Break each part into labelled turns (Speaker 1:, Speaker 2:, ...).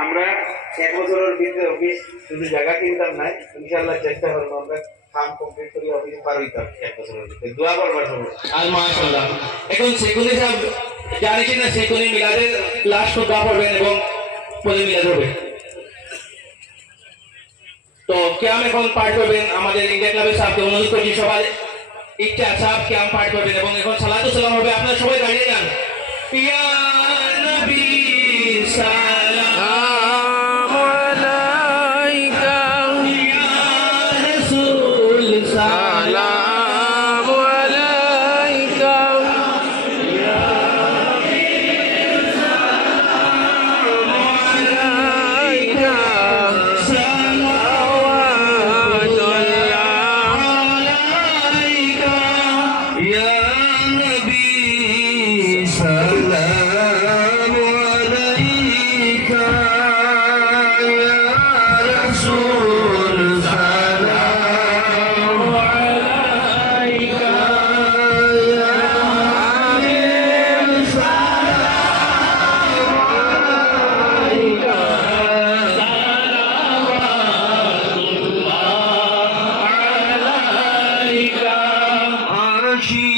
Speaker 1: আমরা
Speaker 2: এক বছরের ভিতরে অফিস যদি জায়গা কিনতাম না ইনশাল্লাহ চেষ্টা করব আমরা কাম কমপ্লিট করি অফিস পার হইতাম এক বছরের ভিতরে। দোয়া করবার সবাই
Speaker 1: আর মাশাআল্লাহ। এখন সেগুনি সাহেব জানিস না কলি মিলাদের লাশ দোয়া পড়বেন এবং কলি মিলাদ হবে। তো ক্যাম এখন পাঠ করবেন, আমাদের ইন্ডিয়া ক্লাবের সাথে অনুরোধ করছি সবাই ইচ্ছা সাহেব ক্যাম পাঠ করবেন এবং এখন সালাতু সালাম হবে। আপনারা সবাই দাঁড়িয়ে যান। ইয়া
Speaker 3: আশিকে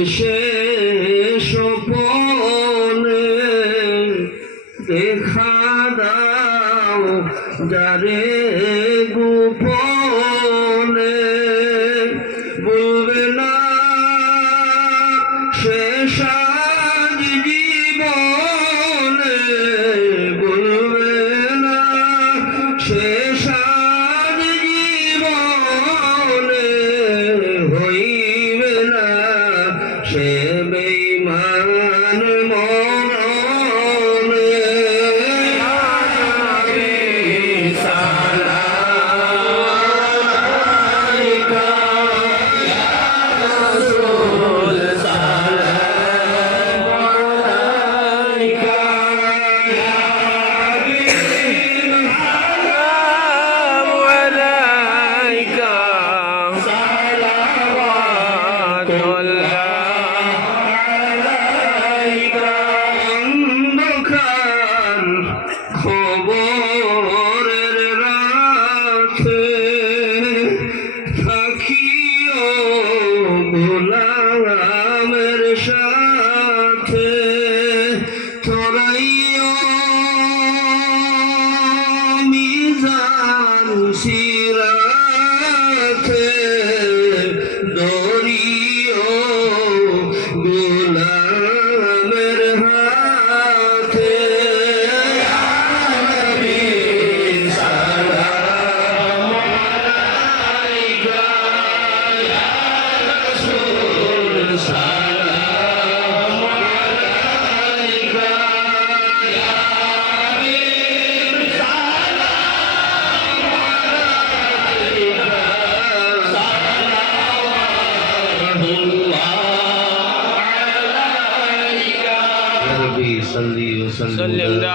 Speaker 3: এসে সোপনে দেখা দাও যারে গোপনে। বলবে না শেষ মিজান সিরাতে দরিও গোলামের হাতে। আমিন 森林的